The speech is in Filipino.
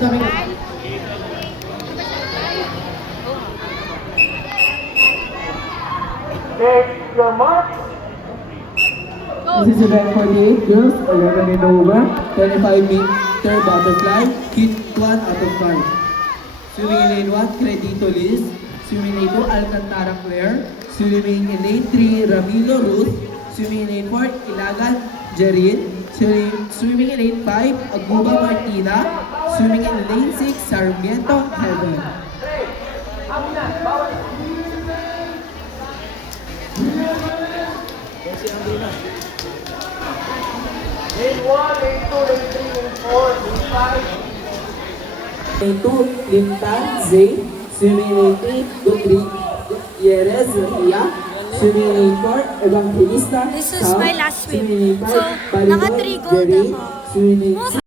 kami. Take your mark. This is event 48, girls, 11 in over, 25-meter butterfly, hit 1 out of 5. Swimming in lane 1, Credito Liz. Swimming in lane 2, Alcantara Claire. Swimming in lane 3, Ramilo Ruth. Swimming in lane 4, Ilagan Jerin. Swimming in lane 5, Aguba Martina. Swimming in lane 6, Sarmiento Heaven. Lane 1, lane 2, lane 3, lane 4, lane 5. Lane 2, Lintan Zay. Swimming in lane 3, Gutierrez Ria. Swimming in lane 4, Evangelista This is Sal. my last swim. Swimming in lane 5, So, Balibon naka 3 gold Jerry. ako. Swimming in